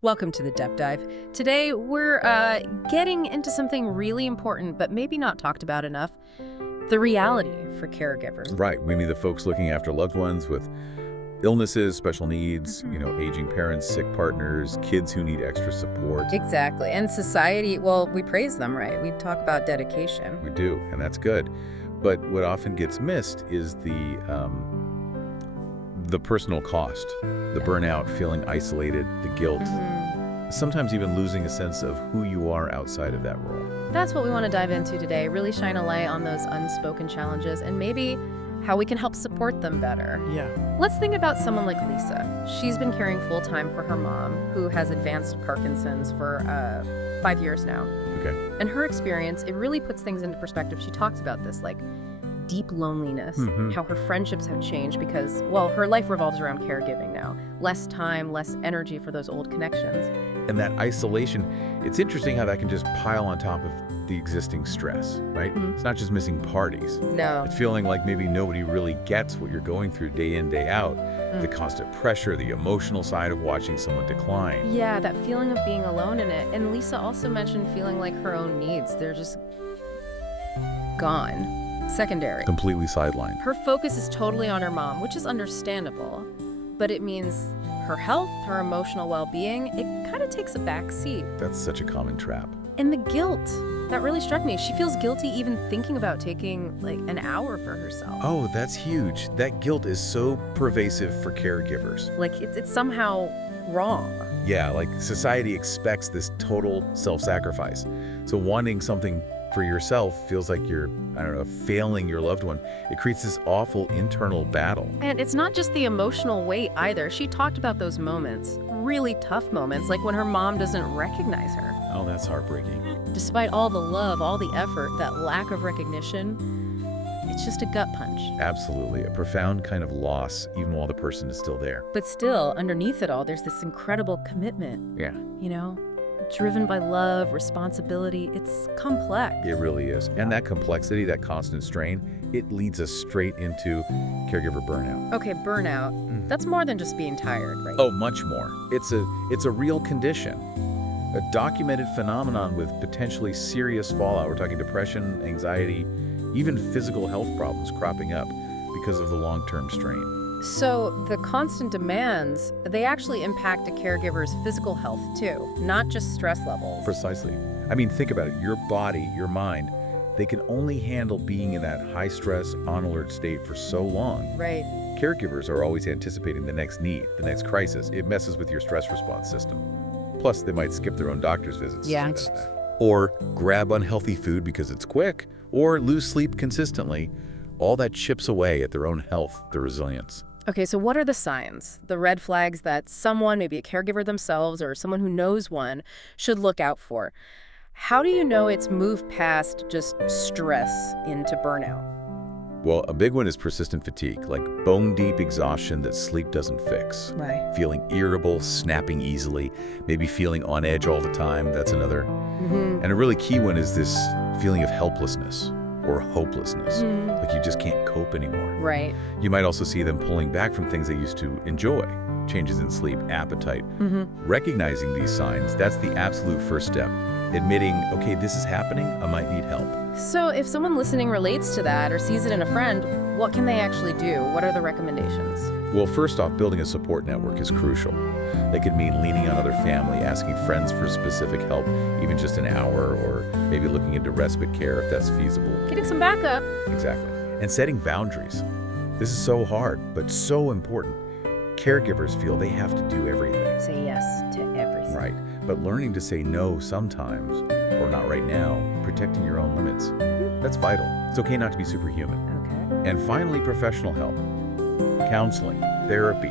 Welcome to the Depth Dive. Today, we're getting into something really important, but maybe not talked about enough, the reality for caregivers. Right. We mean the folks looking after loved ones with illnesses, special needs, aging parents, sick partners, kids who need extra support. Exactly. And society, well, we praise them, right? We talk about dedication. We do, and that's good. But what often gets missed is the personal cost, the burnout, feeling isolated, the guilt, sometimes even losing a sense of who you are outside of that role. That's what we want to dive into today, really shine a light on those unspoken challenges and maybe how we can help support them better. Yeah. Let's think about someone like Lisa. She's been caring full-time for her mom, who has advanced Parkinson's for 5 years now. Okay. And her experience, it really puts things into perspective. She talks about this, like deep loneliness, how her friendships have changed because, well, her life revolves around caregiving now. Less time, less energy for those old connections. And that isolation, it's interesting how that can just pile on top of the existing stress, right? It's not just missing parties. No. It's feeling like maybe nobody really gets what you're going through day in, day out. The constant pressure, the emotional side of watching someone decline. Yeah, that feeling of being alone in it. And Lisa also mentioned feeling like her own needs, they're just gone. Secondary. Completely sidelined. Her focus is totally on her mom, which is understandable, but it means her health, her emotional well-being, it kind of takes a back seat. That's such a common trap. And the guilt, that really struck me. She feels guilty even thinking about taking like an hour for herself. Oh, that's huge. That guilt is so pervasive for caregivers. Like it's somehow wrong. Yeah, like society expects this total self-sacrifice. So wanting something for yourself feels like you're, I don't know, failing your loved one. It creates this awful internal battle. And it's not just the emotional weight either. She talked about those moments, really tough moments, like when her mom doesn't recognize her. Oh, that's heartbreaking. Despite all the love, all the effort, that lack of recognition, it's just a gut punch. Absolutely. A profound kind of loss, even while the person is still there. But still, underneath it all, there's this incredible commitment. Yeah. You know? Driven by love, responsibility. It's complex. It really is. And that complexity, that constant strain, it leads us straight into caregiver burnout. Okay, burnout. That's more than just being tired, right? Oh, much more. It's a real condition. A documented phenomenon with potentially serious fallout. We're talking depression, anxiety, even physical health problems cropping up because of the long-term strain. So the constant demands, they actually impact a caregiver's physical health too, not just stress levels. Precisely. I mean, think about it. Your body, your mind, they can only handle being in that high-stress, on-alert state for so long. Right. Caregivers are always anticipating the next need, the next crisis. It messes with your stress response system. Plus, they might skip their own doctor's visits. Yeah. Or grab unhealthy food because it's quick, or lose sleep consistently. All that chips away at their own health, their resilience. Okay, so what are the signs, the red flags that someone, maybe a caregiver themselves or someone who knows one, should look out for? How do you know it's moved past just stress into burnout? Well, a big one is persistent fatigue, like bone-deep exhaustion that sleep doesn't fix. Right. Feeling irritable, snapping easily, maybe feeling on edge all the time, that's another. And a really key one is this feeling of helplessness or hopelessness, like you just can't cope anymore. Right. You might also see them pulling back from things they used to enjoy, changes in sleep, appetite. Recognizing these signs, that's the absolute first step. Admitting, okay, this is happening, I might need help. So if someone listening relates to that or sees it in a friend, what can they actually do? What are the recommendations? Well, first off, building a support network is crucial. That could mean leaning on other family, asking friends for specific help, even just an hour, or maybe looking into respite care if that's feasible. Getting some backup. Exactly. And setting boundaries. This is so hard, but so important. Caregivers feel they have to do everything. Say yes to everything. Right. But learning to say no sometimes, or not right now, protecting your own limits, that's vital. It's okay not to be superhuman. Okay. And finally, professional help. Counseling, therapy.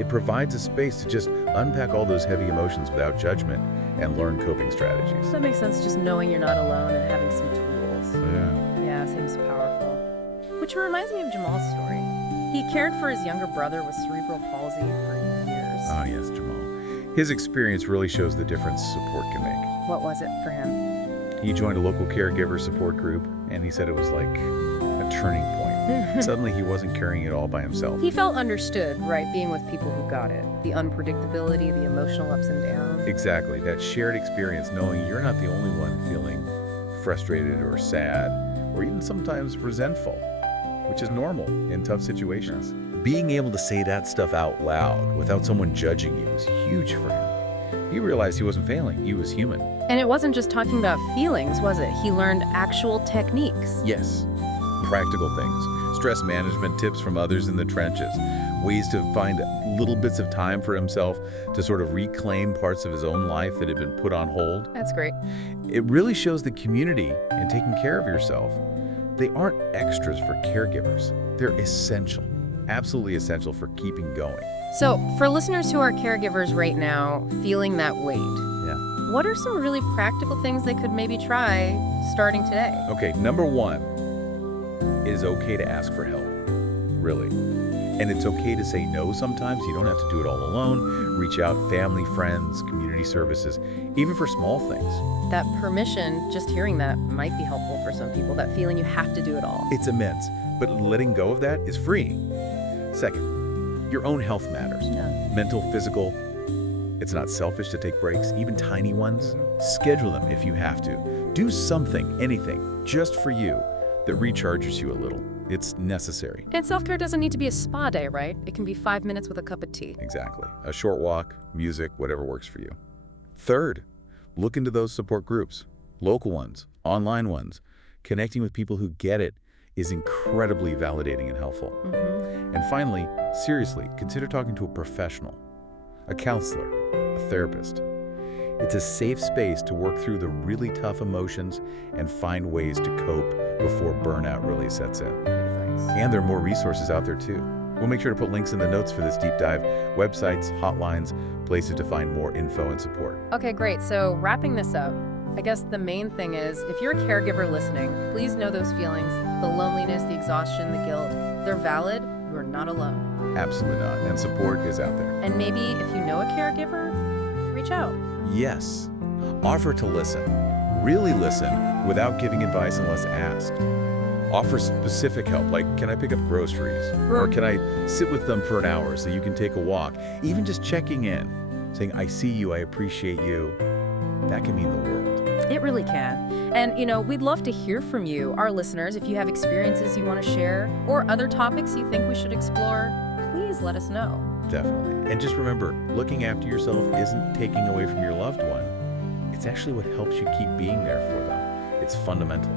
It provides a space to just unpack all those heavy emotions without judgment and learn coping strategies. That makes sense, just knowing you're not alone and having some tools. Yeah. Yeah, seems powerful. Which reminds me of Jamal's story. He cared for his younger brother with cerebral palsy for years. Ah, yes, Jamal. His experience really shows the difference support can make. What was it for him? He joined a local caregiver support group, and he said it was like a turning point. Suddenly, he wasn't carrying it all by himself. He felt understood, right, being with people who got it. The unpredictability, the emotional ups and downs. Exactly, that shared experience, knowing you're not the only one feeling frustrated or sad, or even sometimes resentful, which is normal in tough situations. Being able to say that stuff out loud without someone judging you was huge for him. He realized he wasn't failing, he was human. And it wasn't just talking about feelings, was it? He learned actual techniques. Yes, practical things, stress management tips from others in the trenches, ways to find little bits of time for himself to sort of reclaim parts of his own life that had been put on hold. That's great. It really shows the community in taking care of yourself. They aren't extras for caregivers. They're essential, absolutely essential for keeping going. So, for listeners who are caregivers right now, feeling that weight, what are some really practical things they could maybe try starting today? Okay, number one, it is okay to ask for help, really. And it's okay to say no sometimes. You don't have to do it all alone. Reach out, family, friends, community services, even for small things. That permission, just hearing that might be helpful for some people, that feeling you have to do it all. It's immense, but letting go of that is freeing. Second, your own health matters. Mental, physical. It's not selfish to take breaks, even tiny ones. Schedule them if you have to. Do something, anything, just for you, that recharges you a little. It's necessary. And self-care doesn't need to be a spa day, right? It can be 5 minutes with a cup of tea. Exactly. A short walk, music, whatever works for you. Third, look into those support groups, local ones, online ones. Connecting with people who get it is incredibly validating and helpful. And finally, seriously, consider talking to a professional, a counselor, a therapist. It's a safe space to work through the really tough emotions and find ways to cope before burnout really sets in. And there are more resources out there too. We'll make sure to put links in the notes for this deep dive, websites, hotlines, places to find more info and support. Okay, great. So wrapping this up, I guess the main thing is, if you're a caregiver listening, please know those feelings, the loneliness, the exhaustion, the guilt, they're valid. You are not alone. Absolutely not. And support is out there. And maybe if you know a caregiver, reach out. Yes. Offer to listen. Really listen without giving advice unless asked. Offer specific help, like, can I pick up groceries? Or can I sit with them for an hour so you can take a walk? Even just checking in, saying, I see you, I appreciate you. That can mean the world. It really can. And, we'd love to hear from you, our listeners. If you have experiences you want to share or other topics you think we should explore, please let us know. Definitely. And just remember, looking after yourself isn't taking away from your loved one. It's actually what helps you keep being there for them. It's fundamental.